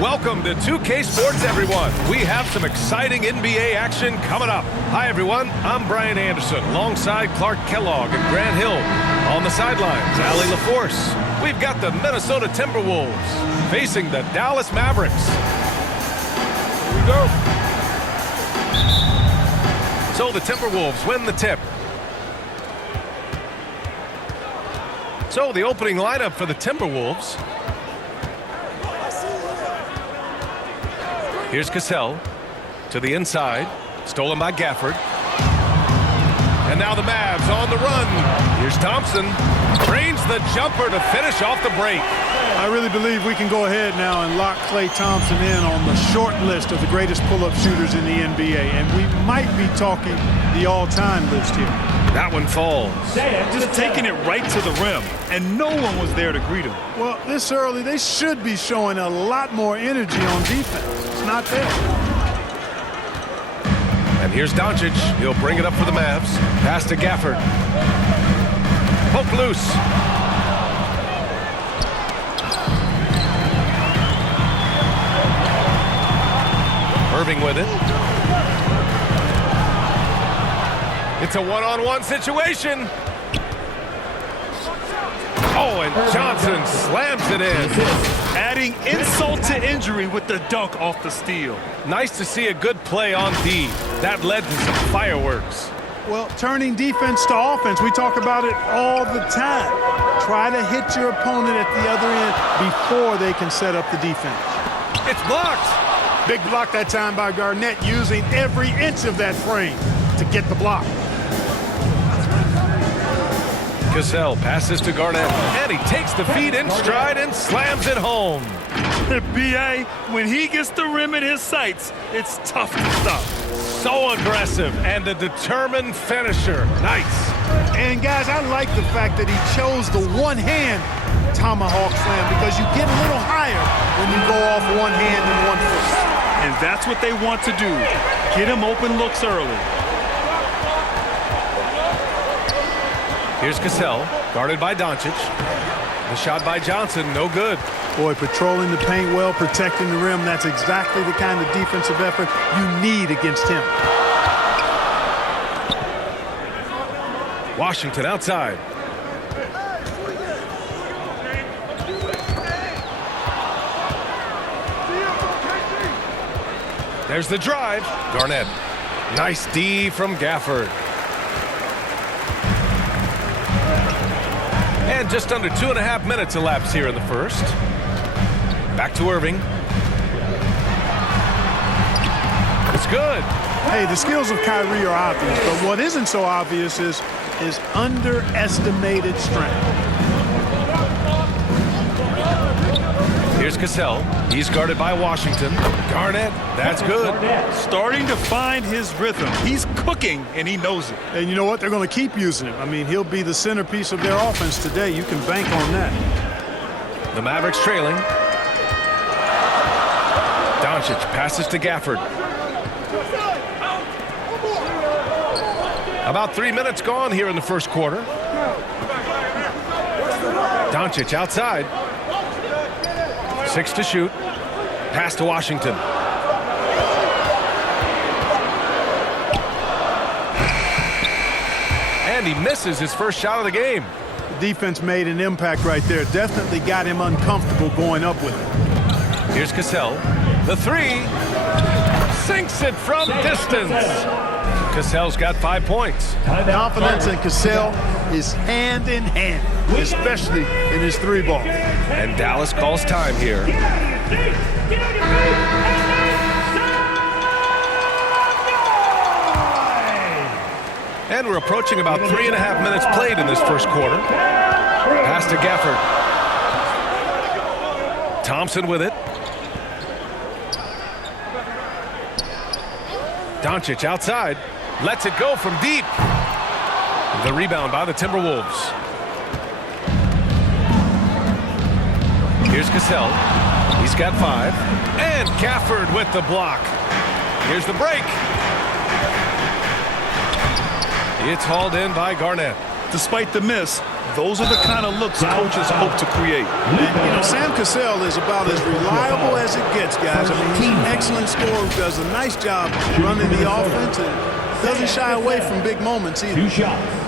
Welcome to 2K Sports, everyone. We have some exciting NBA action coming up. Hi, everyone. I'm Brian Anderson, alongside Clark Kellogg and Grant Hill. On the sidelines, Allie LaForce. We've got the Minnesota Timberwolves facing the Dallas Mavericks. Here we go. So the Timberwolves win the tip. So the opening lineup for the Timberwolves. Here's Cassell to the inside, stolen by Gafford. And now the Mavs on the run. Here's Thompson, drains the jumper to finish off the break. I really believe we can go ahead now and lock Klay Thompson in on the short list of the greatest pull-up shooters in the NBA, and we might be talking the all-time list here. That one falls. Just taking it right to the rim, and no one was there to greet him. Well, this early, they should be showing a lot more energy on defense. It's not there. And here's Doncic. He'll bring it up for the Mavs. Pass to Gafford. Poke loose. Irving with it. It's a one-on-one situation. Oh, and Johnson slams it in. Adding insult to injury with the dunk off the steal. Nice to see a good play on D. That led to some fireworks. Well, turning defense to offense, we talk about it all the time. Try to hit your opponent at the other end before they can set up the defense. It's blocked. Big block that time by Garnett, using every inch of that frame to get the block. Cassell passes to Garnett, and he takes the feed in stride and slams it home. B.A., when he gets the rim in his sights, it's tough to stop. So aggressive and a determined finisher. Nice. And, guys, I like the fact that he chose the one-hand tomahawk slam because you get a little higher when you go off one hand and one foot. And that's what they want to do. Get him open looks early. Here's Cassell, guarded by Doncic. The shot by Johnson, no good. Boy, patrolling the paint well, protecting the rim, that's exactly the kind of defensive effort you need against him. Washington outside. There's the drive. Garnett. Nice D from Gafford. And just under 2.5 minutes elapsed here in the first. Back to Irving. It's good. Hey, the skills of Kyrie are obvious, but what isn't so obvious is his underestimated strength. Here's Cassell. He's guarded by Washington. Garnett, that's good. Starting to find his rhythm. He's cooking, and he knows it. And you know what? They're going to keep using him. I mean, he'll be the centerpiece of their offense today. You can bank on that. The Mavericks trailing. Doncic passes to Gafford. About 3 minutes gone here in the first quarter. Doncic outside. 6 to shoot. Pass to Washington. And he misses his first shot of the game. The defense made an impact right there. Definitely got him uncomfortable going up with it. Here's Cassell. The three. Sinks it from distance. Cassell's got 5 points. Confidence in Cassell is hand in hand, especially in his three ball. And Dallas calls time here. And we're approaching about 3.5 minutes played in this first quarter. Pass to Gafford. Thompson with it. Doncic outside. Lets it go from deep. The rebound by the Timberwolves. Here's Cassell. He's got 5. And Gafford with the block. Here's the break. It's hauled in by Garnett. Despite the miss, Those are the kind of looks coaches hope to create. And, Sam Cassell is about as reliable as it gets, guys. I mean, he's an excellent scorer who does a nice job running the offense and doesn't shy away from big moments either. 2 shots.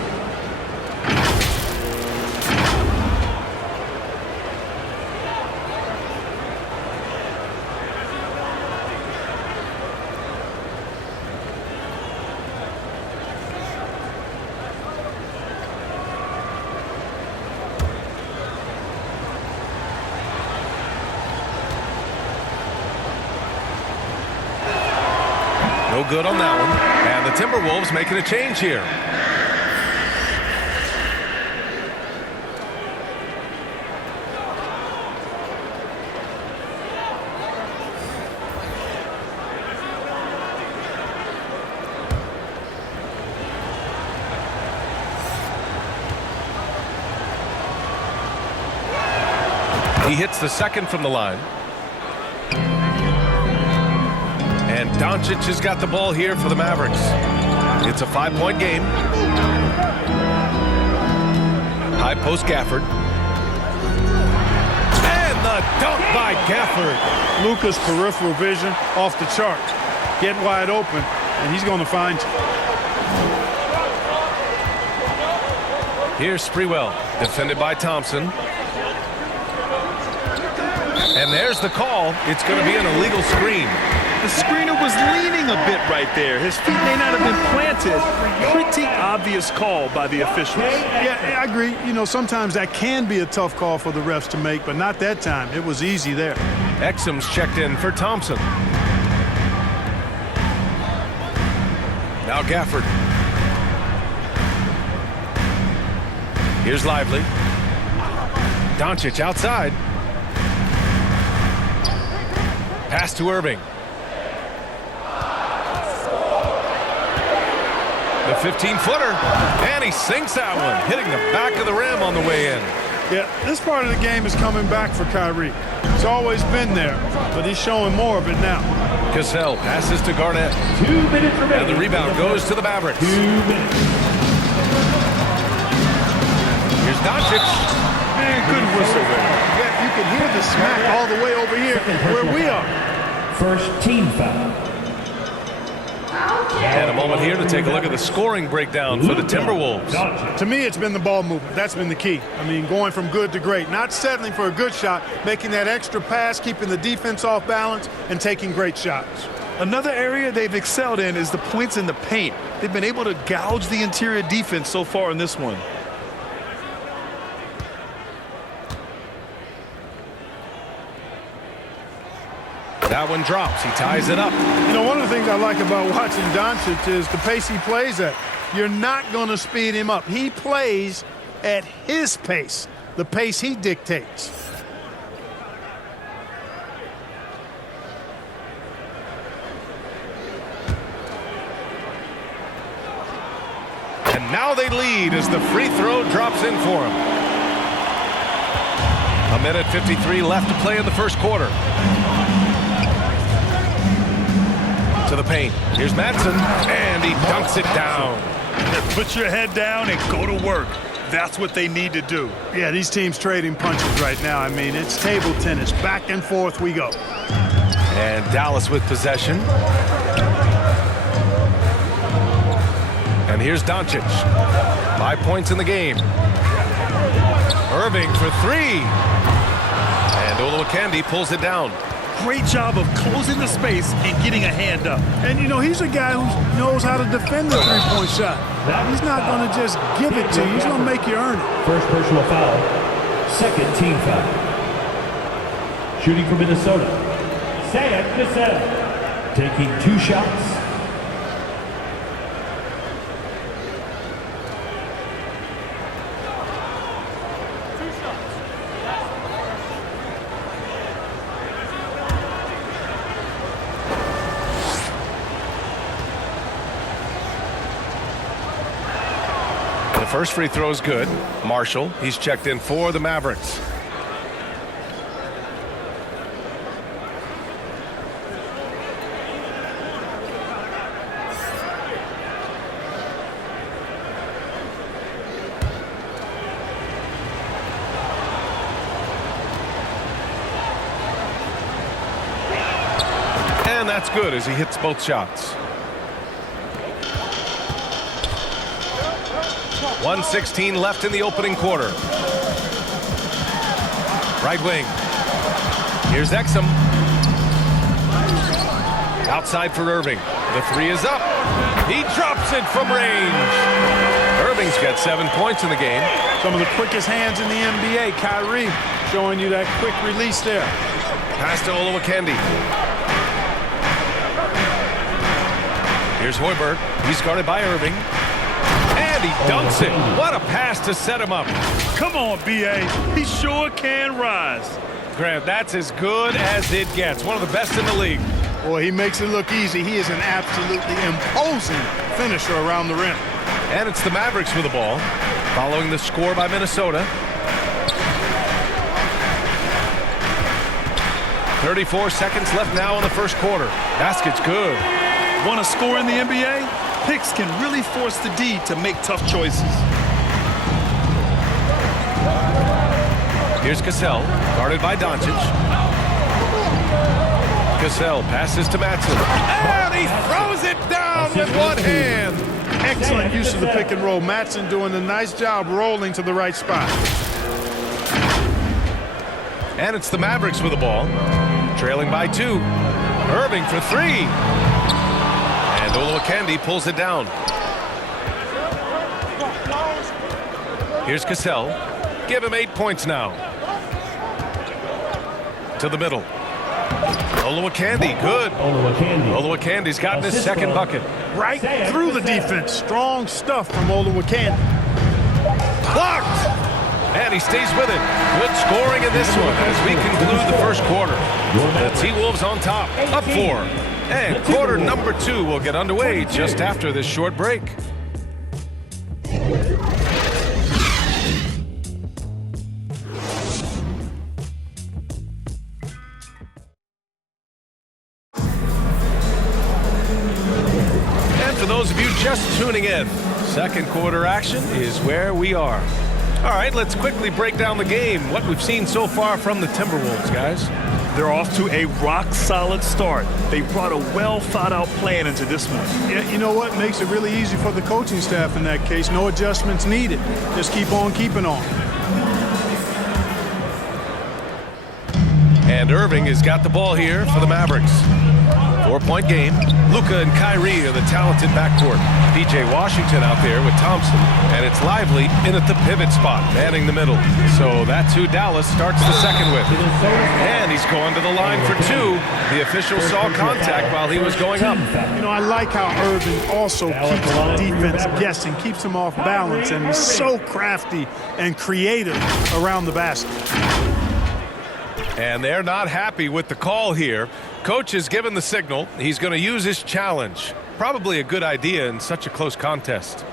No good on that one. And the Timberwolves making a change here. He hits the second from the line. And Doncic has got the ball here for the Mavericks. It's a 5-point game. High post Gafford. And the dunk by Gafford. Luka's peripheral vision off the charts. Get wide open, and he's going to find you. Here's Sprewell, defended by Thompson. And there's the call. It's going to be an illegal screen. The screener was leaning a bit right there. His feet may not have been planted. Pretty obvious call by the officials. Yeah, I agree. Sometimes that can be a tough call for the refs to make, but not that time. It was easy there. Exum's checked in for Thompson. Now Gafford. Here's Lively. Doncic outside. Pass to Irving. The 15-footer. And he sinks that one, hitting the back of the rim on the way in. Yeah, this part of the game is coming back for Kyrie. It's always been there, but he's showing more of it now. Cassell passes to Garnett. 2 minutes remaining. And the rebound goes to the Mavericks. 2 minutes. Here's Doncic. Man, good whistle there. Yeah, you can hear the smack all the way over here where we are. First team foul. And a moment here to take a look at the scoring breakdown for the Timberwolves. To me, it's been the ball movement. That's been the key. I mean, going from good to great. Not settling for a good shot, making that extra pass, keeping the defense off balance, and taking great shots. Another area they've excelled in is the points in the paint. They've been able to gouge the interior defense so far in this one. That one drops. He ties it up. One of the things I like about watching Doncic is the pace he plays at. You're not going to speed him up. He plays at his pace, the pace he dictates. And now they lead as the free throw drops in for him. 1:53 left to play in the first quarter. To the paint. Here's Madsen, and he dunks it down. Put your head down and go to work. That's what they need to do. Yeah, these teams trading punches right now. I mean, it's table tennis. Back and forth we go. And Dallas with possession. And here's Doncic. 5 points in the game. Irving for 3. And Olowokandi pulls it down. Great job of closing the space and getting a hand up. And, he's a guy who knows how to defend the three-point shot. He's not going to just give it to you. He's going to make you earn it. First personal foul. Second team foul. Shooting for Minnesota. Sam Cassell. Taking 2 shots. First free throw is good. Marshall, he's checked in for the Mavericks. And that's good as he hits both shots. 1:16 left in the opening quarter. Right wing. Here's Exum. Outside for Irving. The three is up. He drops it from range. Irving's got 7 points in the game. Some of the quickest hands in the NBA. Kyrie showing you that quick release there. Pass to Olowokandi. Here's Hoiberg. He's guarded by Irving. And he dunks it. What a pass to set him up. Come on, B.A. He sure can rise. Grant, that's as good as it gets. One of the best in the league. Boy, he makes it look easy. He is an absolutely imposing finisher around the rim. And it's the Mavericks with the ball, following the score by Minnesota. 34 seconds left now in the first quarter. Basket's good. Want to score in the NBA? Picks can really force the D to make tough choices. Here's Cassell, guarded by Doncic. Cassell passes to Matson. And he throws it down with one hand. Excellent use of the pick and roll. Matson doing a nice job rolling to the right spot. And it's the Mavericks with the ball, trailing by 2. Irving for 3. And Olowokandi pulls it down. Here's Cassell. Give him 8 points now. To the middle. Olowokandi, good. Olowokandi's gotten his second bucket. Right through the defense. Strong stuff from Olowokandi. Blocked! And he stays with it. Good scoring in this one as we conclude the first quarter. The T-Wolves on top, up 4. And quarter number 2 will get underway just after this short break. Those of you just tuning in, second quarter action is where we are. All right, let's quickly break down the game. What we've seen so far from the Timberwolves, guys. They're off to a rock-solid start. They brought a well-thought-out plan into this one. Yeah, you know what? Makes it really easy for the coaching staff in that case. No adjustments needed. Just keep on keeping on. And Irving has got the ball here for the Mavericks. 4-point game. Luka and Kyrie are the talented backcourt. P.J. Washington out there with Thompson. And it's Lively in at the pivot spot, manning the middle. So that's who Dallas starts the second with. And he's going to the line for 2. The official saw contact while he was going up. You know, I like how Irving also keeps the defense guessing, keeps them off balance, and he's so crafty and creative around the basket. And they're not happy with the call here. Coach has given the signal. He's going to use his challenge. Probably a good idea in such a close contest.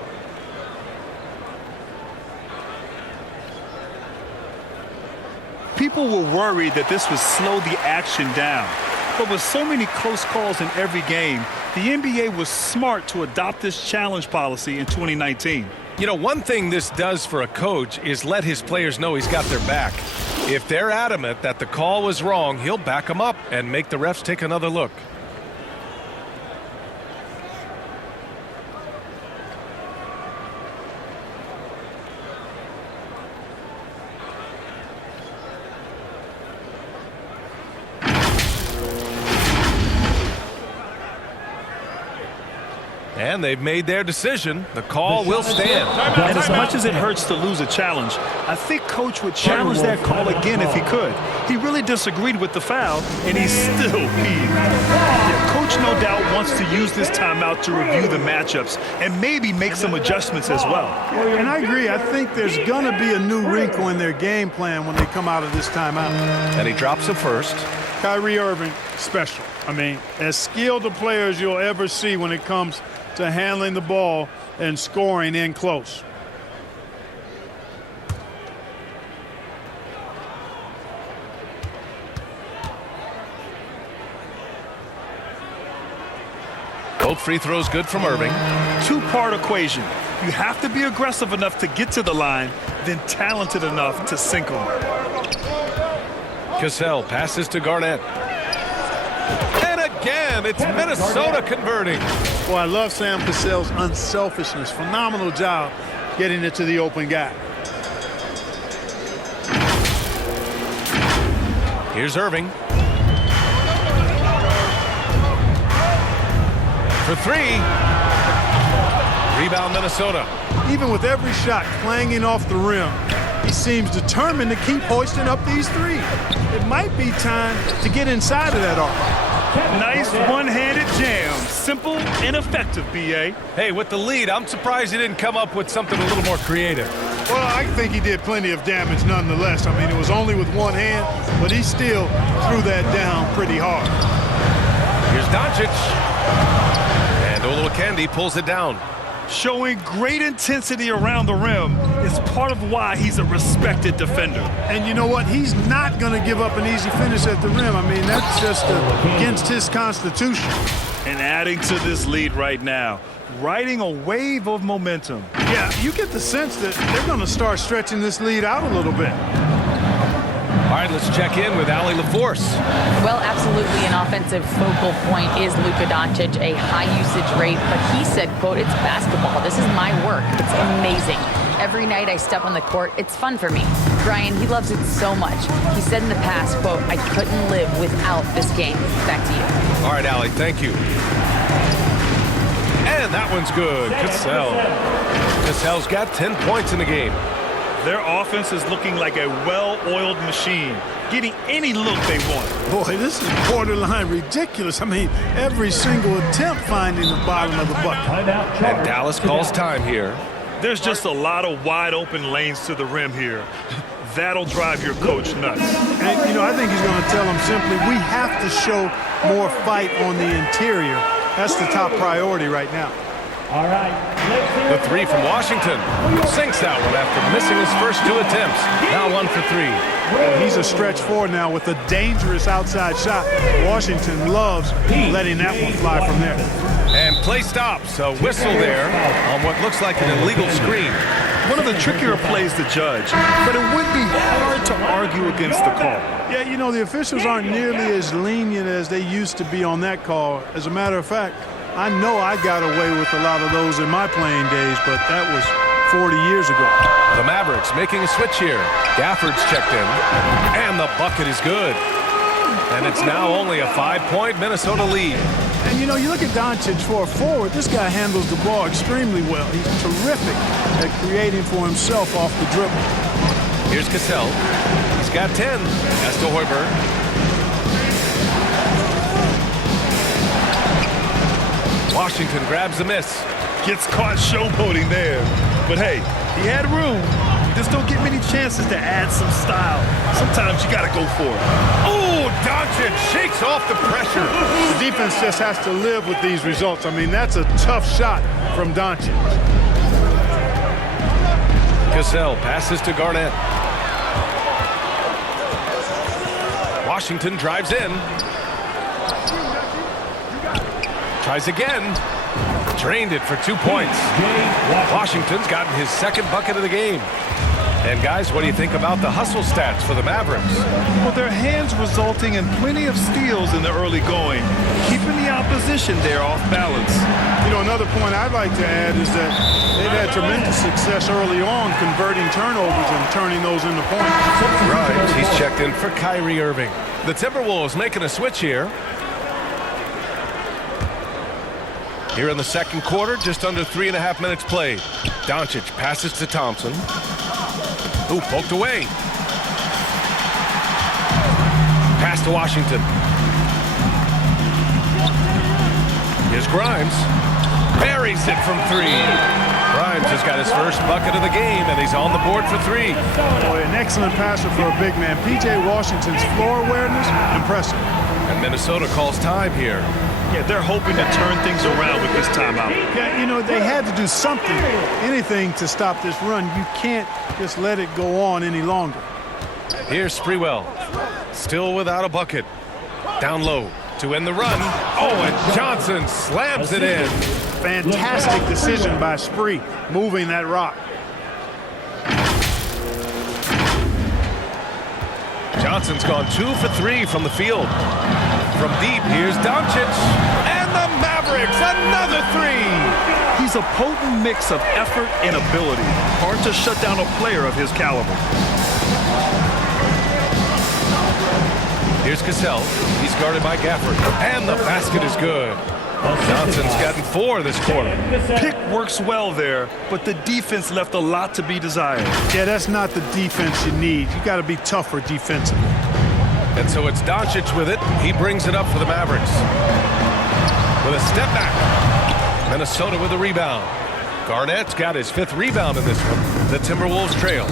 People were worried that this would slow the action down. But with so many close calls in every game, the NBA was smart to adopt this challenge policy in 2019. You know, one thing this does for a coach is let his players know he's got their back. If they're adamant that the call was wrong, he'll back them up and make the refs take another look. And they've made their decision. The call will stand. And as much as it hurts to lose a challenge, I think Coach would challenge that call again if he could. He really disagreed with the foul, and he's still peeved. Yeah, Coach no doubt wants to use this timeout to review the matchups and maybe make some adjustments as well. And I agree. I think there's going to be a new wrinkle in their game plan when they come out of this timeout. And he drops it first. Kyrie Irving, special. I mean, as skilled a player as you'll ever see when it comes to handling the ball and scoring in close. Both free throws good from Irving. Two-part equation. You have to be aggressive enough to get to the line, then talented enough to sink them. Cassell passes to Garnett. And again. It's Minnesota converting. Boy, I love Sam Cassell's unselfishness. Phenomenal job getting it to the open guy. Here's Irving. For three. Rebound Minnesota. Even with every shot clanging off the rim, he seems determined to keep hoisting up these threes. It might be time to get inside of that arc. Nice one-handed jam. Simple and effective, B.A. Hey, with the lead, I'm surprised he didn't come up with something a little more creative. Well, I think he did plenty of damage nonetheless. I mean, it was only with one hand, but he still threw that down pretty hard. Here's Doncic. And Olowokandi pulls it down. Showing great intensity around the rim is part of why he's a respected defender. And you know what? He's not going to give up an easy finish at the rim. I mean, that's just against his constitution. And adding to this lead right now, riding a wave of momentum. Yeah, you get the sense that they're going to start stretching this lead out a little bit. All right, let's check in with Allie LaForce. Well, absolutely an offensive focal point is Luka Doncic, a high usage rate, but he said, quote, it's basketball. This is my work. It's amazing. Every night I step on the court, it's fun for me. Brian, he loves it so much. He said in the past, quote, I couldn't live without this game. Back to you. All right, Allie, thank you. And that one's good. Cassell. Cassell's got 10 points in the game. Their offense is looking like a well-oiled machine, getting any look they want. Boy, this is borderline ridiculous. I mean, every single attempt finding the bottom of the bucket. And Dallas calls time here. There's just a lot of wide-open lanes to the rim here. That'll drive your coach nuts. And, you know, I think he's going to tell them simply, we have to show more fight on the interior. That's the top priority right now. All right. The three from Washington. Sinks that one after missing his first two attempts. Now 1 for 3. Well, he's a stretch four now with a dangerous outside shot. Washington loves letting that one fly from there. And play stops. A whistle there on what looks like an illegal screen. One of the trickier plays to judge, but it would be hard to argue against the call. Yeah, you know, the officials aren't nearly as lenient as they used to be on that call. As a matter of fact, I know I got away with a lot of those in my playing days, but that was 40 years ago. The Mavericks making a switch here. Gafford's checked in, and the bucket is good. And it's now only a 5-point Minnesota lead. And, you know, you look at Doncic for a forward, this guy handles the ball extremely well. He's terrific at creating for himself off the dribble. Here's Cassell. He's got 10. That's to Hoiberg. Washington grabs the miss. Gets caught showboating there. But hey, he had room. Just don't get many chances to add some style. Sometimes you gotta go for it. Oh, Doncic shakes off the pressure. The defense just has to live with these results. I mean, that's a tough shot from Doncic. Cassell passes to Garnett. Washington drives in. Tries again. Drained it for 2 points. Washington's gotten his second bucket of the game. And guys, what do you think about the hustle stats for the Mavericks? Well, their hands resulting in plenty of steals in the early going, keeping the opposition there off balance. You know, another point I'd like to add is that they've had tremendous success early on converting turnovers and turning those into points. Right, he's checked in for Kyrie Irving. The Timberwolves making a switch here. Here in the second quarter, just under 3.5 minutes played. Doncic passes to Thompson. Ooh, poked away. Pass to Washington. Here's Grimes. Buries it from 3. Grimes has got his first bucket of the game, and he's on the board for 3. Boy, an excellent passer for a big man. P.J. Washington's floor awareness, impressive. And Minnesota calls time here. Yeah, they're hoping to turn things around with this timeout. Yeah, you know, they had to do something, anything to stop this run. You can't just let it go on any longer. Here's Sprewell. Still without a bucket. Down low to end the run. Oh, and Johnson slams it in. Fantastic decision by Spree, moving that rock. Johnson's gone 2 for 3 from the field. From deep, here's Doncic. And the Mavericks, another 3. He's a potent mix of effort and ability. Hard to shut down a player of his caliber. Here's Cassell. He's guarded by Gafford. And the basket is good. Johnson's gotten 4 this quarter. Pick works well there, but the defense left a lot to be desired. Yeah, that's not the defense you need. You got to be tougher defensively. And so it's Doncic with it. He brings it up for the Mavericks. With a step back. Minnesota with a rebound. Garnett's got his 5th rebound in this one. The Timberwolves trail.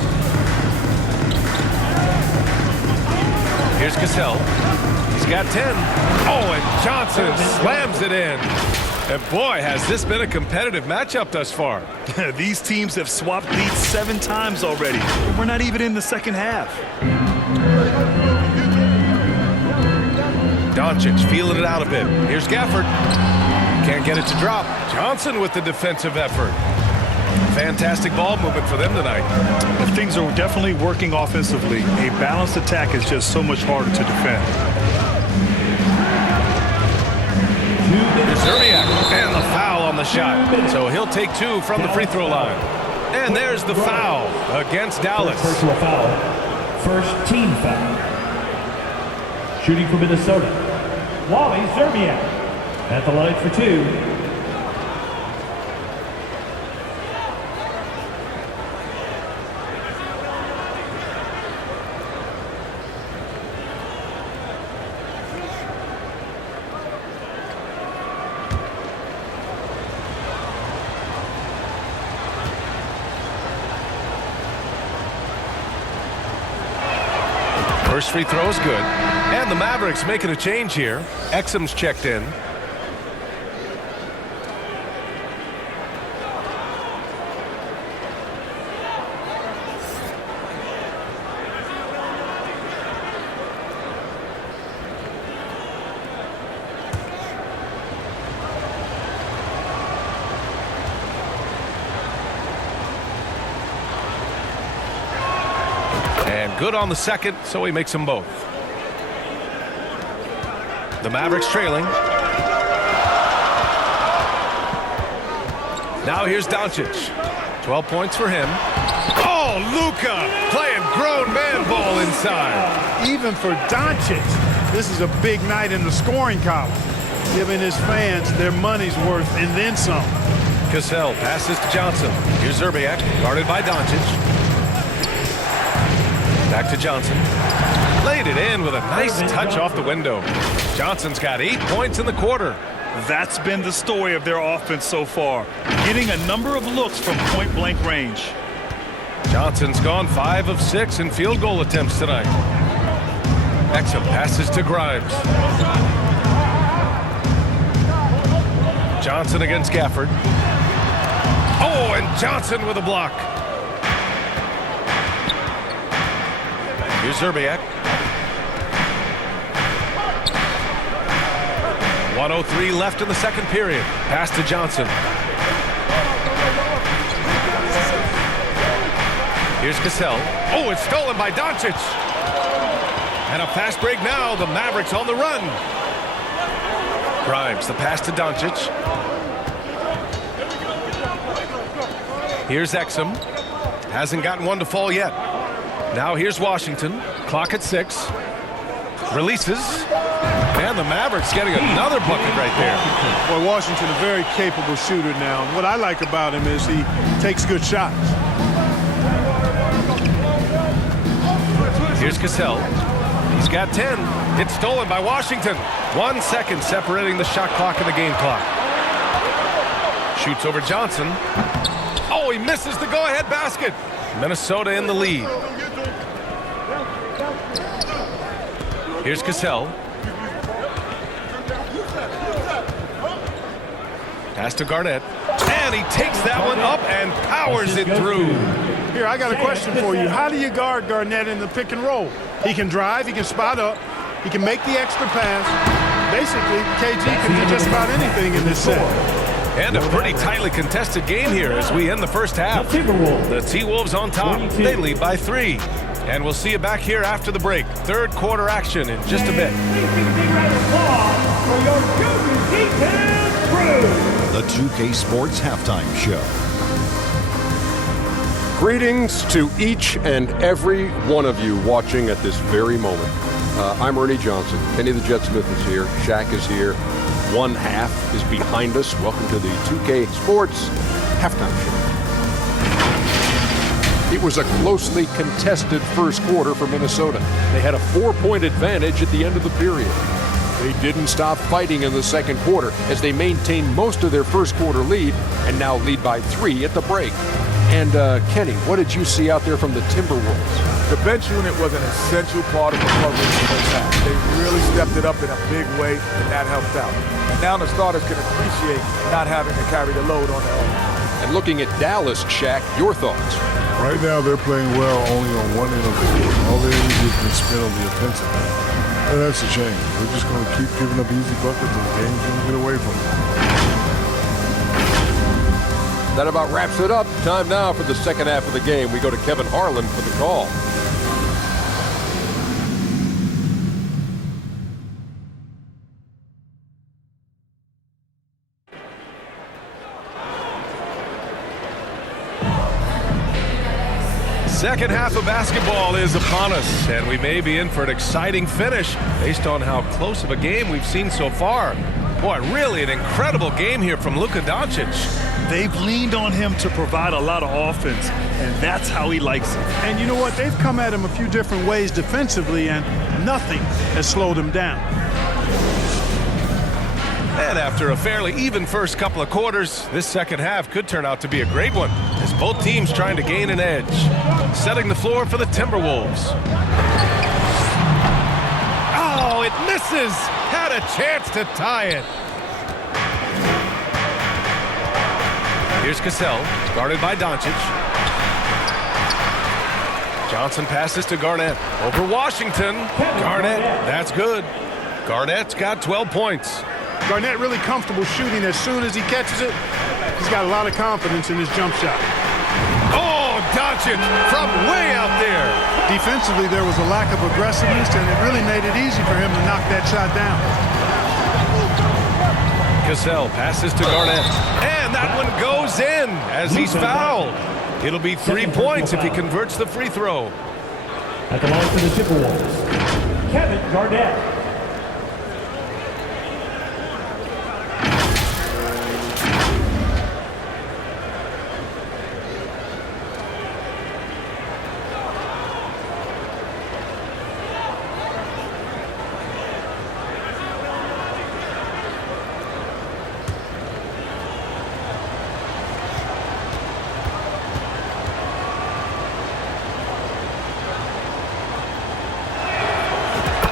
Here's Cassell. He's got 10. Oh, and Johnson slams it in. And boy, has this been a competitive matchup thus far. These teams have swapped leads 7 times already. We're not even in the second half. Doncic feeling it out a bit. Here's Gafford. Can't get it to drop. Johnson with the defensive effort. Fantastic ball movement for them tonight. Things are definitely working offensively. A balanced attack is just so much harder to defend. Zerbiak, and the foul on the shot. So he'll take 2 from the free throw line. And there's the foul against Dallas. Personal foul. First team foul. Shooting for Minnesota, Wally Zerbiak. At the line for 2. First free throw is good. And the Mavericks making a change here. Exum's checked in. And good on the second, so he makes them both. The Mavericks trailing. Now here's Doncic. 12 points for him. Oh, Luka playing grown man ball inside. Even for Doncic, this is a big night in the scoring column, giving his fans their money's worth and then some. Cassell passes to Johnson. Here's Zerbiak, guarded by Doncic. Back to Johnson. Laid it in with a nice touch off the window. Johnson's got 8 points in the quarter. That's been the story of their offense so far. Getting a number of looks from point-blank range. Johnson's gone 5 of 6 in field goal attempts tonight. Exum passes to Grimes. Johnson against Gafford. Oh, and Johnson with a block. Here's Zerbiak. 1:03 left in the second period. Pass to Johnson. Here's Cassell. Oh, it's stolen by Doncic. And a fast break now. The Mavericks on the run. Grimes, the pass to Doncic. Here's Exum. Hasn't gotten one to fall yet. Now here's Washington. Clock at 6. Releases. And the Mavericks getting another bucket right there. Boy, Washington, a very capable shooter now. What I like about him is he takes good shots. Here's Cassell. He's got 10. It's stolen by Washington. 1 second separating the shot clock and the game clock. Shoots over Johnson. Oh, he misses the go-ahead basket. Minnesota in the lead. Here's Cassell. Pass to Garnett. And he takes that one up and powers it through. Here, I got a question for you. How do you guard Garnett in the pick and roll? He can drive, he can spot up, he can make the extra pass. Basically, KG can do just about anything in this set. And a pretty tightly contested game here as we end the first half. The T-Wolves on top. They lead by 3. And we'll see you back here after the break. Third quarter action in just a bit. The 2K Sports Halftime Show. Greetings to each and every one of you watching at this very moment. I'm Ernie Johnson. Kenny the Jet Smith is here. Shaq is here. One half is behind us. Welcome to the 2K Sports Halftime Show. It was a closely contested first quarter for Minnesota. They had a 4-point advantage at the end of the period. They didn't stop fighting in the second quarter as they maintained most of their first quarter lead and now lead by 3 at the break. And Kenny, what did you see out there from the Timberwolves? The bench unit was an essential part of the recovery in the first half. They really stepped it up in a big way, and that helped out. And now the starters can appreciate not having to carry the load on their own. And looking at Dallas, Shaq, your thoughts? Right now, they're playing well only on one end of the court. All they need to do is spin on the offensive end. And that's a shame. We're just going to keep giving up easy buckets and the game's going to get away from them. That about wraps it up. Time now for the second half of the game. We go to Kevin Harlan for the call. Second half of basketball is upon us, and we may be in for an exciting finish based on how close of a game we've seen so far. Boy, really an incredible game here from Luka Doncic. They've leaned on him to provide a lot of offense, and that's how he likes it. And you know what? They've come at him a few different ways defensively, and nothing has slowed him down. And after a fairly even first couple of quarters, this second half could turn out to be a great one, as both teams trying to gain an edge. Setting the floor for the Timberwolves. Oh, it misses! Had a chance to tie it. Here's Cassell, guarded by Doncic. Johnson passes to Garnett. Over Washington. Garnett, that's good. Garnett's got 12 points. Garnett really comfortable shooting as soon as he catches it. He's got a lot of confidence in his jump shot. Oh, Doncic from way out there. Defensively, there was a lack of aggressiveness, and it really made it easy for him to knock that shot down. Cassell passes to Garnett, and that one goes in as he's fouled. It'll be 3 points if he converts the free throw. At the line for the Timberwolves, Kevin Garnett.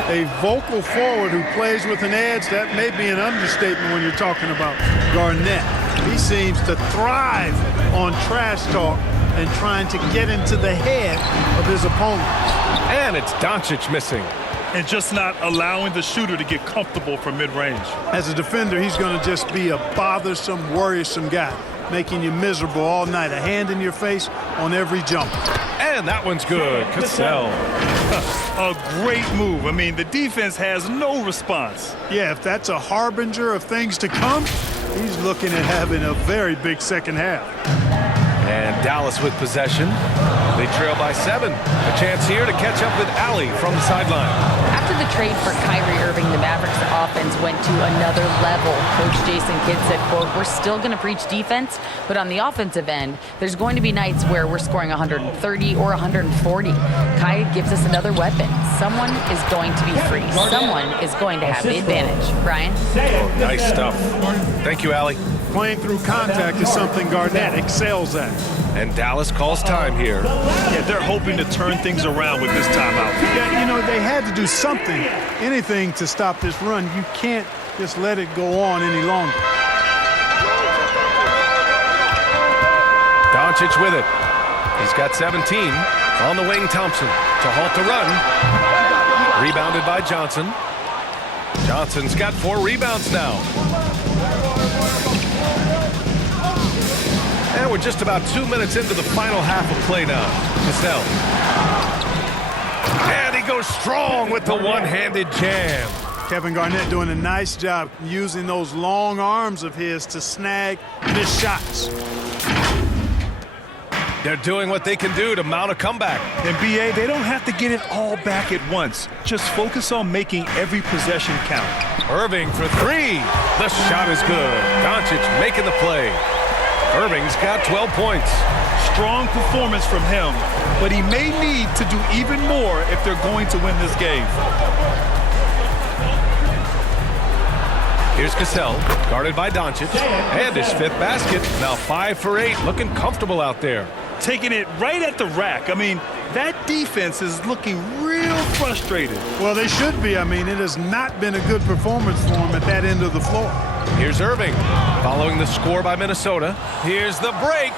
A vocal forward who plays with an edge, that may be an understatement when you're talking about Garnett. He seems to thrive on trash talk and trying to get into the head of his opponent. And it's Doncic missing. And just not allowing the shooter to get comfortable from mid-range. As a defender, he's going to just be a bothersome, worrisome guy, making you miserable all night, a hand in your face on every jump. And that one's good. Cassell. A great move. I mean, the defense has no response. Yeah, if that's a harbinger of things to come, he's looking at having a very big second half. And Dallas with possession. They trail by 7. A chance here to catch up with Allie from the sideline. After the trade for Kyrie Irving, the Mavericks offense went to another level. Coach Jason Kidd said, quote, "We're still going to preach defense, but on the offensive end, there's going to be nights where we're scoring 130 or 140. Kai gives us another weapon. Someone is going to be free. Someone is going to have the advantage." Brian? Oh, nice stuff. Thank you, Allie. Playing through contact is something Garnett excels at. And Dallas calls time here. Yeah, they're hoping to turn things around with this timeout. Yeah, you know, they had to do something, anything to stop this run. You can't just let it go on any longer. Doncic with it. He's got 17. On the wing, Thompson to halt the run. Rebounded by Johnson. Johnson's got 4 rebounds now. And we're just about 2 minutes into the final half of play now. Cassell. he goes strong with the one-handed jam. Kevin Garnett doing a nice job using those long arms of his to snag missed shots. They're doing what they can do to mount a comeback. And BA, they don't have to get it all back at once. Just focus on making every possession count. Irving for three. The shot is good. Doncic making the play. Irving's got 12 points. Strong performance from him, but he may need to do even more if they're going to win this game. Here's Cassell, guarded by Doncic, and his fifth basket. Now 5 for 8, looking comfortable out there. Taking it right at the rack. I mean, that defense is looking real frustrated. Well, they should be. I mean, it has not been a good performance for them at that end of the floor. Here's Irving, following the score by Minnesota. Here's the break.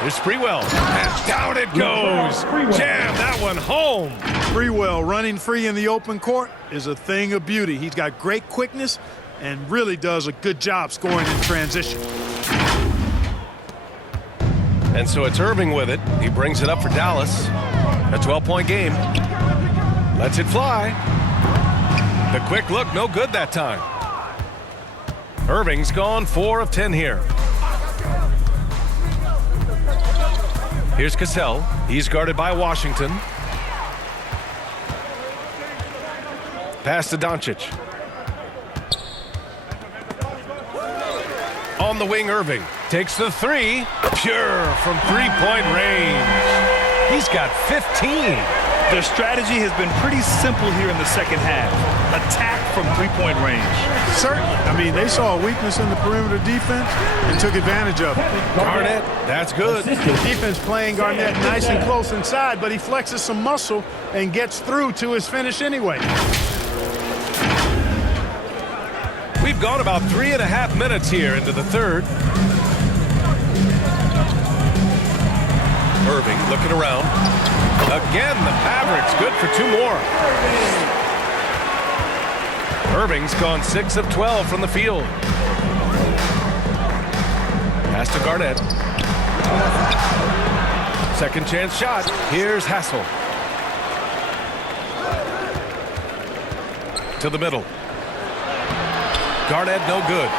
Here's Sprewell, and down it goes. Jam that one home. Sprewell running free in the open court is a thing of beauty. He's got great quickness and really does a good job scoring in transition. And so it's Irving with it. He brings it up for Dallas. A 12-point game. Lets it fly. The quick look, no good that time. Irving's gone 4 of 10 here. Here's Cassell. He's guarded by Washington. Pass to Doncic. On the wing, Irving takes the three. Pure from three-point range. He's got 15. Their strategy has been pretty simple here in the second half. Attack from three-point range. Certainly. I mean, they saw a weakness in the perimeter defense and took advantage of it. Garnett, that's good. Defense playing Garnett nice and close inside, but he flexes some muscle and gets through to his finish anyway. We've gone about 3.5 minutes here into the third. Irving looking around. Again, the Mavericks good for 2 more. Irving's gone 6 of 12 from the field. Pass to Garnett. Second chance shot. Here's Hassel. To the middle. Garnett no good.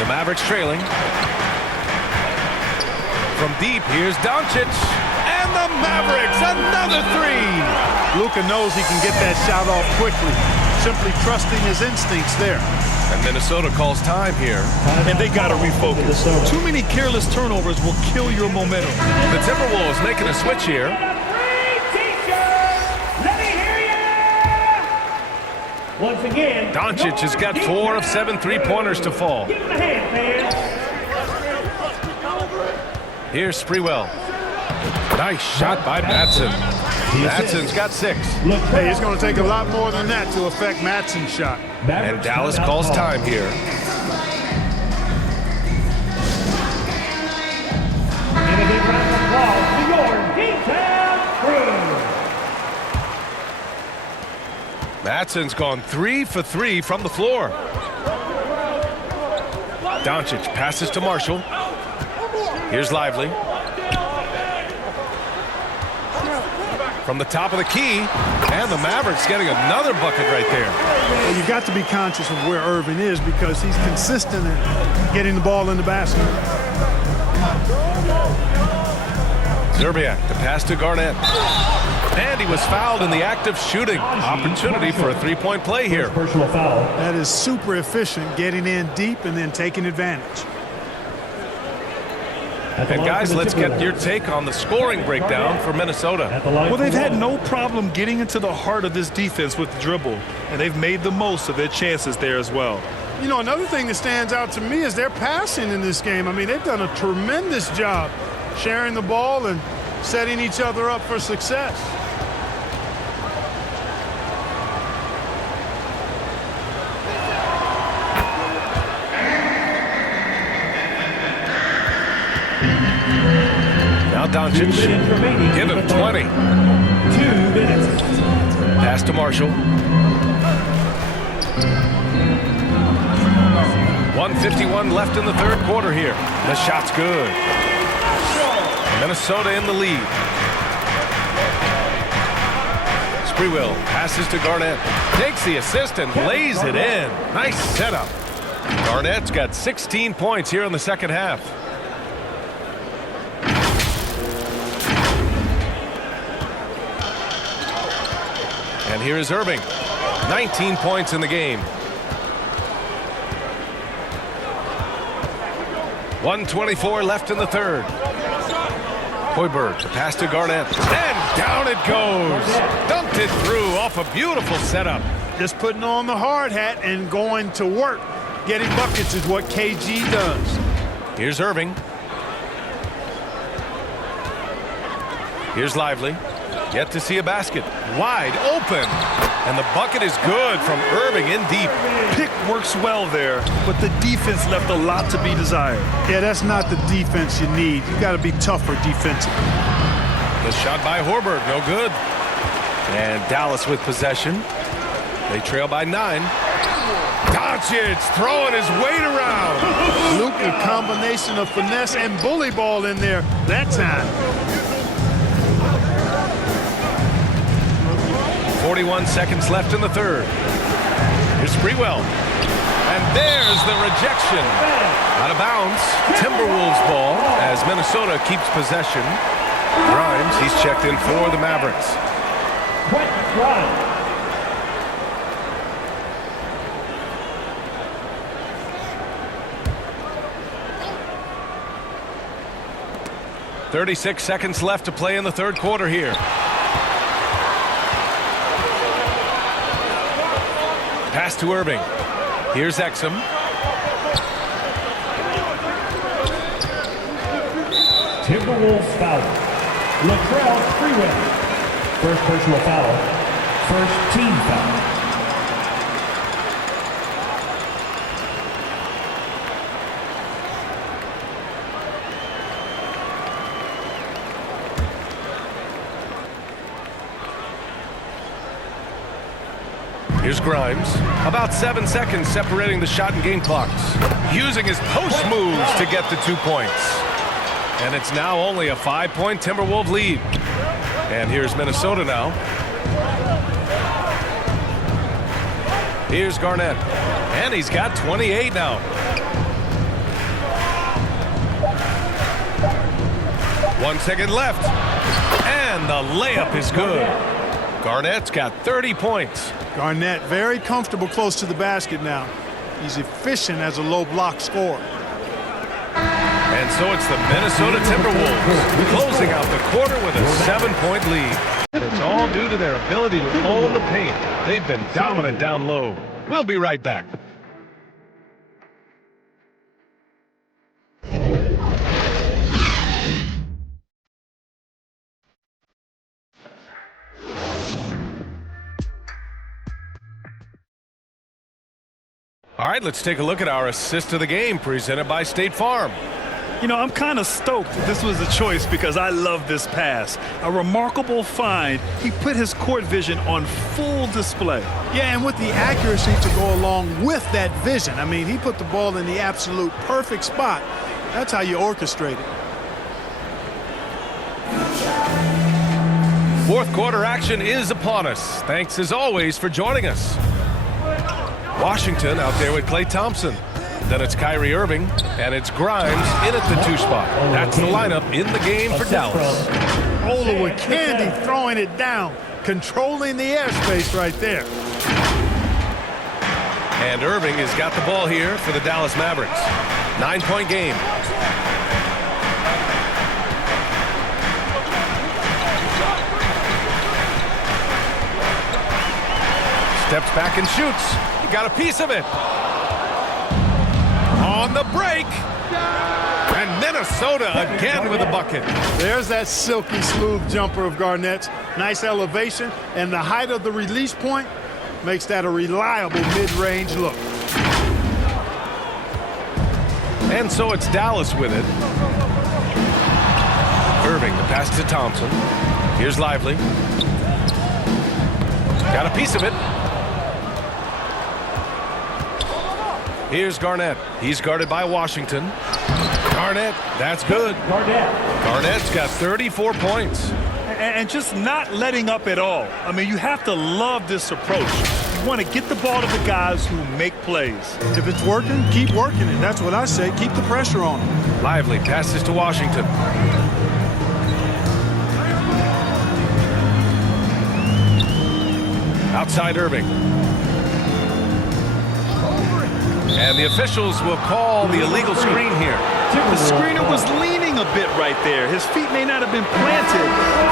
The Mavericks trailing. From deep, here's Doncic. And the Mavericks, another three. Luka knows he can get that shot off quickly, simply trusting his instincts there. And Minnesota calls time here. And they got to refocus. Too many careless turnovers will kill your momentum. The Timberwolves making a switch here. Once again, Doncic has got 4 of 7 three-pointers to fall. give him a hand, man. Here's Sprewell. Nice shot by Matson. Matson's got 6. Hey, it's going to take a lot more than that to affect Matson's shot. And Dallas calls time here. And a big round of applause to your D-Town crew. Matson's gone 3 for 3 from the floor. Doncic passes to Marshall. Here's Lively. From the top of the key, and the Mavericks getting another bucket right there. Well, you got to be conscious of where Irving is because he's consistent at getting the ball in the basket. Zerbiak, the pass to Garnett. And he was fouled in the act of shooting. Opportunity for a three-point play here. Personal foul. That is super efficient, getting in deep and then taking advantage. And guys, let's get your take on the scoring breakdown for Minnesota. Well, they've had no problem getting into the heart of this defense with the dribble, and they've made the most of their chances there as well. You know, another thing that stands out to me is their passing in this game. I mean, they've done a tremendous job sharing the ball and setting each other up for success. Now Doncic, give him 20. 2 minutes. Pass to Marshall. 1:51 left in the third quarter here. The shot's good. Minnesota in the lead. Sprewell passes to Garnett. Takes the assist and lays it in. Nice setup. Garnett's got 16 points here in the second half. And here is Irving. 19 points in the game. 1:24 left in the third. Hoiberg to pass to Garnett. And down it goes. Dunked it through off a beautiful setup. Just putting on the hard hat and going to work. Getting buckets is what KG does. Here's Irving. Here's Lively. Yet to see a basket. Wide open. And the bucket is good from Irving in deep. Pick works well there, but the defense left a lot to be desired. Yeah, that's not the defense you need. You got to be tougher defensively. The shot by Hoiberg, no good. And Dallas with possession. They trail by 9. Doncic throwing his weight around. Luke, a combination of finesse and bully ball in there that time. 41 seconds left in the third. Here's Sprewell. And there's the rejection. Out of bounds. Timberwolves ball as Minnesota keeps possession. Grimes, he's checked in for the Mavericks. Quentin Grimes. 36 seconds left to play in the third quarter here. Pass to Irving. Here's Exum. Timberwolves foul. Latrell Sprewell. First personal foul. First team foul. Here's Grimes. About 7 seconds separating the shot and game clocks. Using his post moves to get the 2 points. And it's now only a 5-point Timberwolves lead. And here's Minnesota now. Here's Garnett. And he's got 28 now. One second left. And the layup is good. Garnett's got 30 points. Garnett very comfortable close to the basket now. He's efficient as a low block scorer. And so it's the Minnesota Timberwolves closing out the quarter with a 7-point lead. It's all due to their ability to own the paint. They've been dominant down low. We'll be right back. All right, let's take a look at our assist of the game presented by State Farm. You know, I'm kind of stoked this was a choice because I love this pass. A remarkable find. He put his court vision on full display. Yeah, and with the accuracy to go along with that vision. I mean, he put the ball in the absolute perfect spot. That's how you orchestrate it. Fourth quarter action is upon us. Thanks as always for joining us. Washington out there with Klay Thompson. Then it's Kyrie Irving, and it's Grimes in at the 2 spot. That's the lineup in the game for Dallas. Ola with candy throwing it down, controlling the airspace right there. And Irving has got the ball here for the Dallas Mavericks. 9-point game. Steps back and shoots. He got a piece of it. On the break. And Minnesota again with a bucket. There's that silky smooth jumper of Garnett's. Nice elevation, and the height of the release point makes that a reliable mid-range look. And so it's Dallas with it. Irving, the pass to Thompson. Here's Lively. Got a piece of it. Here's Garnett. He's guarded by Washington. Garnett, that's good. Garnett's got 34 points. and just not letting up at all. I mean, you have to love this approach. You want to get the ball to the guys who make plays. If it's working, keep working it. That's what I say. Keep the pressure on them. Lively passes to Washington. Outside Irving. And the officials will call the illegal screen here. The screener was leaning a bit right there. His feet may not have been planted.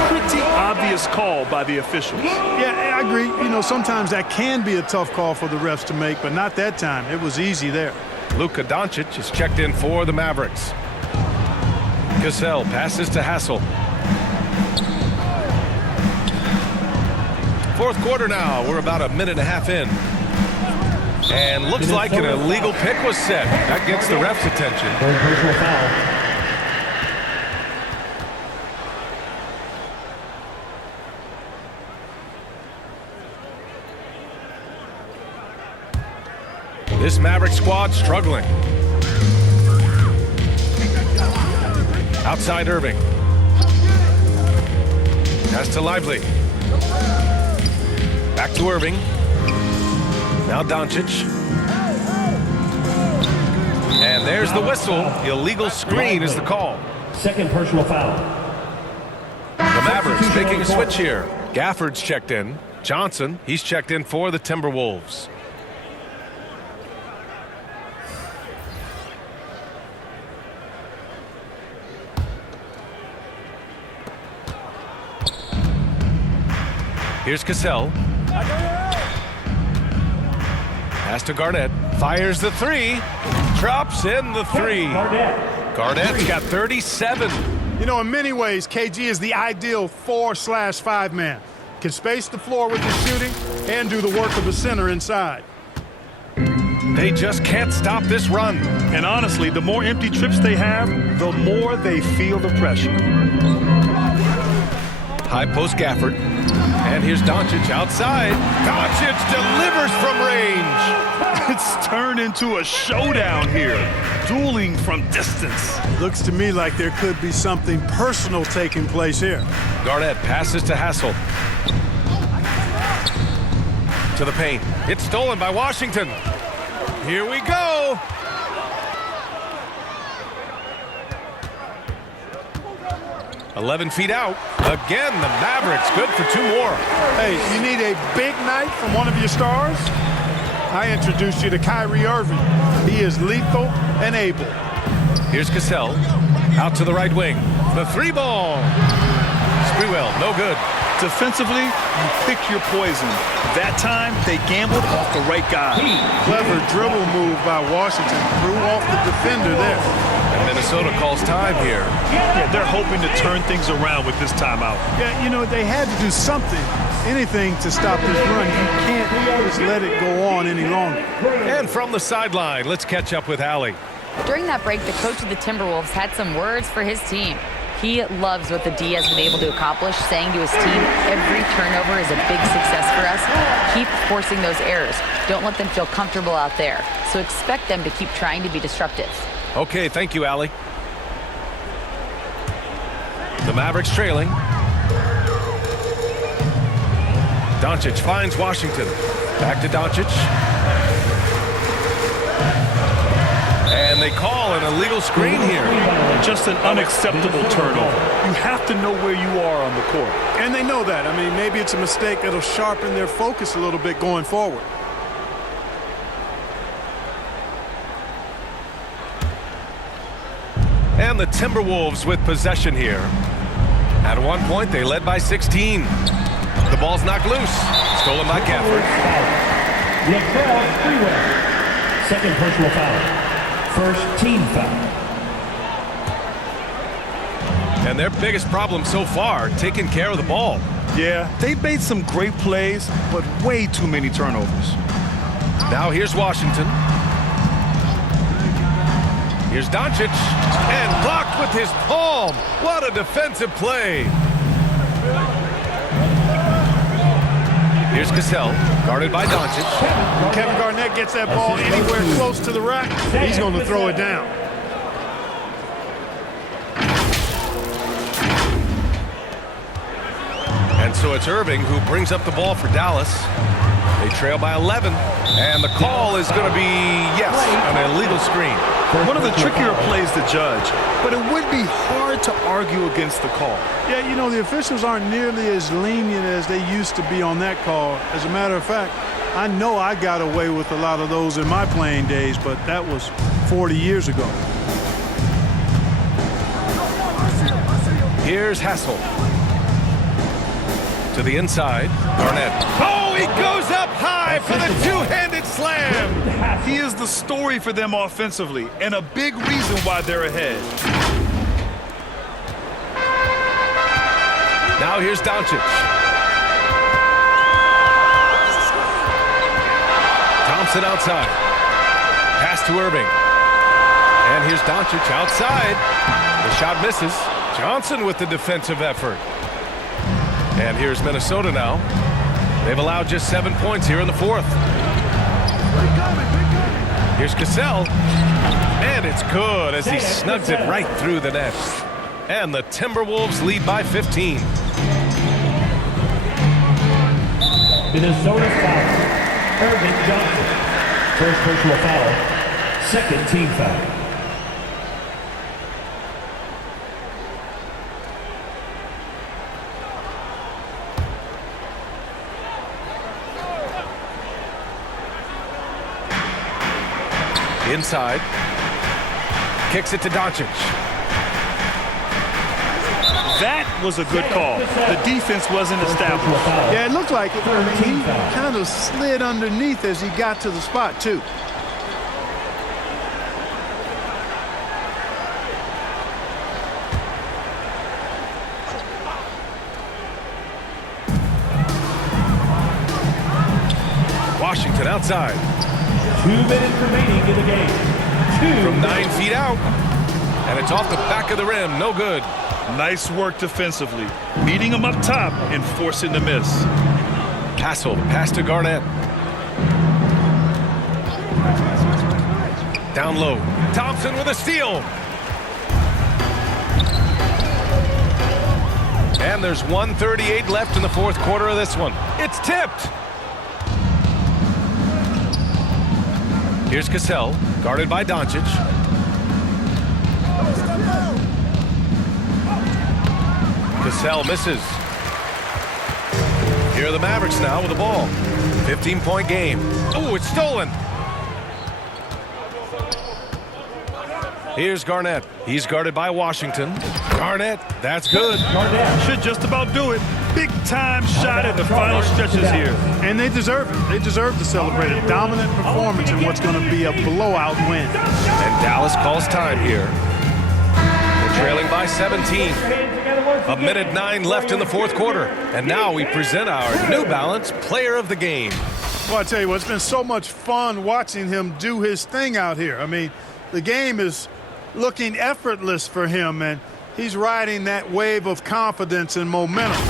Pretty obvious call by the officials. Yeah, I agree. You know, sometimes that can be a tough call for the refs to make, but not that time. It was easy there. Luka Doncic is checked in for the Mavericks. Cassell passes to Hassel. Fourth quarter now. We're about a minute and a half in. And looks like an illegal pick was set. That gets the ref's attention. Personal foul. This Maverick squad struggling. Outside Irving. Pass to Lively. Back to Irving. Now Doncic. And there's the whistle. The illegal screen is the call. Second personal foul. The Mavericks making a switch here. Gafford's checked in. Johnson, he's checked in for the Timberwolves. Here's Cassell. Pass to Garnett. Fires the three. Drops in the three. Garnett's got 37. You know, in many ways, KG is the ideal 4/5 man. Can space the floor with his shooting and do the work of a center inside. They just can't stop this run. And honestly, the more empty trips they have, the more they feel the pressure. High post Gafford. And here's Doncic outside. Doncic delivers from range. It's turned into a showdown here. Dueling from distance. Looks to me like there could be something personal taking place here. Garnett passes to Hassel. To the paint. It's stolen by Washington. Here we go. "11 feet out." Again, the Mavericks good for two more. Hey, you need a big night from one of your stars? I introduced you to Kyrie Irving. He is lethal and able. Here's Cassell. Out to the right wing. The three ball. Sprewell, no good. Defensively, you pick your poison. That time, they gambled off the right guy. Clever dribble move by Washington. Threw off the defender there. And Minnesota calls time here. Yeah, they're hoping to turn things around with this timeout. Yeah, you know, they had to do something, anything to stop this run. You can't just let it go on any longer. And from the sideline, let's catch up with Allie. During that break, the coach of the Timberwolves had some words for his team. He loves what the D has been able to accomplish, saying to his team, every turnover is a big success for us. Keep forcing those errors. Don't let them feel comfortable out there. So expect them to keep trying to be disruptive. Okay, thank you, Allie. The Mavericks trailing. Doncic finds Washington. Back to Doncic. And they call an illegal screen here. Just an unacceptable turnover. You have to know where you are on the court. And they know that. I mean, maybe it's a mistake that'll sharpen their focus a little bit going forward. And the Timberwolves with possession here. At one point, they led by 16. The ball's knocked loose. Stolen by Gafford. Latrell Sprewell. Second personal foul. First team foul. And their biggest problem so far, taking care of the ball. Yeah, they've made some great plays, but way too many turnovers. Now here's Washington. Here's Doncic. And blocked with his palm. What a defensive play. Here's Cassell, guarded by Doncic. When Kevin Garnett gets that ball anywhere close to the rack, he's going to throw it down. And so it's Irving who brings up the ball for Dallas. They trail by 11. And the call is going to be, yes, an illegal screen. One of the trickier plays to judge, but it would be hard to argue against the call. Yeah, you know, the officials aren't nearly as lenient as they used to be on that call. As a matter of fact, I know I got away with a lot of those in my playing days, but that was 40 years ago. Here's Hassel. To the inside, Garnett. Oh, he goes up high for the two-handed slam. He is the story for them offensively, and a big reason why they're ahead. Now here's Doncic. Thompson outside. Pass to Irving. And here's Doncic outside. The shot misses. Johnson with the defensive effort. And here's Minnesota now. They've allowed just 7 points here in the fourth. Here's Cassell. And it's good as he snugs it right through the net. And the Timberwolves lead by 15. Minnesota foul. Irving Johnson. First personal foul. Second team foul. Inside. Kicks it to Doncic. That was a good call. The defense wasn't established. Yeah, it looked like it. I mean, he kind of slid underneath as he got to the spot, too. Washington outside. 2 minutes remaining in the game. From 9 feet out. And it's off the back of the rim. No good. Nice work defensively. Meeting him up top and forcing the miss. Hassel, pass to Garnett. Down low. Thompson with a steal. And there's 1:38 left in the fourth quarter of this one. It's tipped. Here's Cassell, guarded by Doncic. Cassell misses. Here are the Mavericks now with the ball. 15-point game. Oh, it's stolen. Here's Garnett. He's guarded by Washington. Garnett, that's good. Garnett should just about do it. Big time shot at the final stretches here. And they deserve it. They deserve to celebrate a dominant performance in what's going to be a blowout win. And Dallas calls time here. They're trailing by 17. 1:09 left in the fourth quarter. And now we present our New Balance Player of the Game. Well, I tell you what, it's been so much fun watching him do his thing out here. I mean, the game is looking effortless for him, and he's riding that wave of confidence and momentum,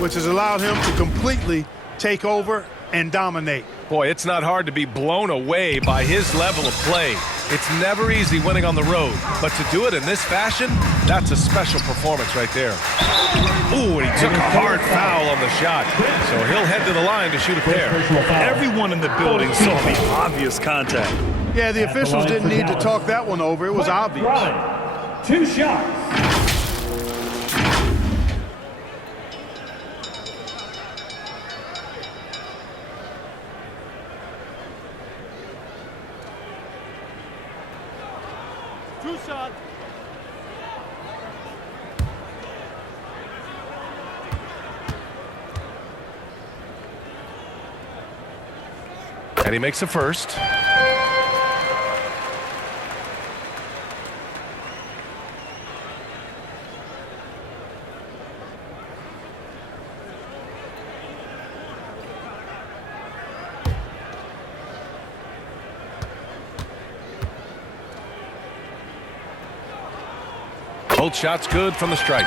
which has allowed him to completely take over and dominate. Boy, it's not hard to be blown away by his level of play. It's never easy winning on the road, but to do it in this fashion, that's a special performance right there. Ooh, and he took a hard foul on the shot, so he'll head to the line to shoot a pair. Everyone in the building saw the obvious contact. Yeah, the officials didn't need to talk that one over. It was obvious. 2 shots. And he makes a first. Both shots good from the stripe.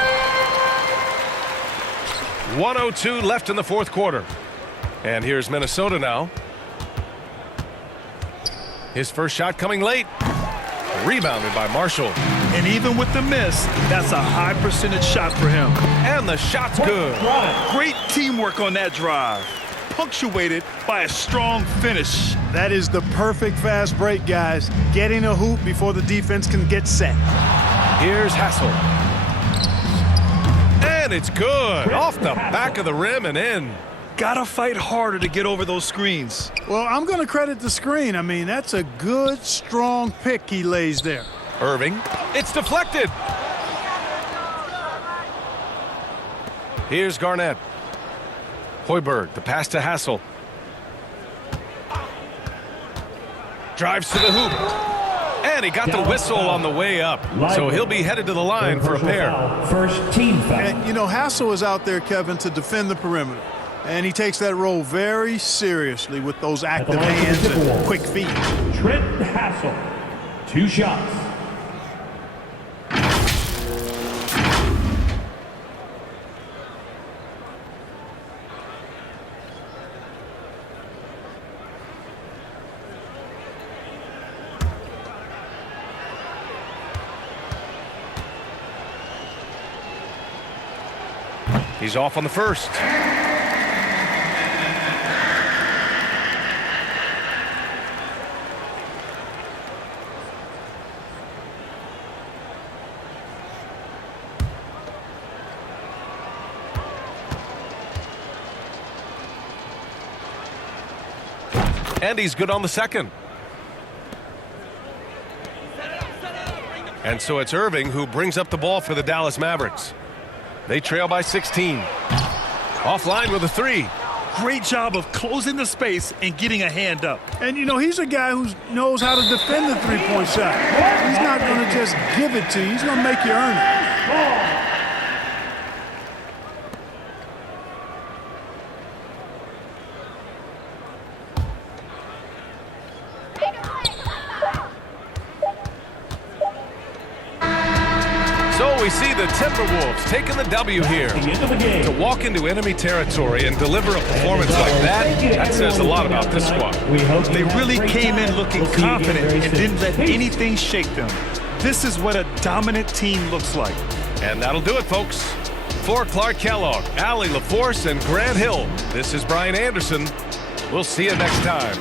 1:02 left in the fourth quarter. And here's Minnesota now. His first shot coming late. Rebounded by Marshall. And even with the miss, that's a high percentage shot for him. And the shot's good. Great teamwork on that drive, punctuated by a strong finish. That is the perfect fast break, guys. Getting a hoop before the defense can get set. Here's Hassel. And it's good. Off the back of the rim and in. Gotta fight harder to get over those screens. Well, I'm going to credit the screen. I mean, that's a good, strong pick he lays there. Irving. It's deflected. Here's Garnett. Hoiberg, the pass to Hassel. Drives to the hoop. And he got the whistle on the way up. So he'll be headed to the line for a pair. First team foul. And, you know, Hassel is out there, Kevin, to defend the perimeter. And he takes that role very seriously with those active hands and quick feet. Trent Hassel, 2 shots. He's off on the first. And he's good on the second. And so it's Irving who brings up the ball for the Dallas Mavericks. They trail by 16. Offline with a 3. Great job of closing the space and getting a hand up. And, you know, he's a guy who knows how to defend the three-point shot. He's not going to just give it to you. He's going to make you earn it. So we see the Timberwolves taking the W here. To walk into enemy territory and deliver a performance like that says a lot about this squad. They really came in looking confident and didn't let anything shake them. This is what a dominant team looks like. And that'll do it, folks. For Clark Kellogg, Allie LaForce, and Grant Hill, this is Brian Anderson. We'll see you next time.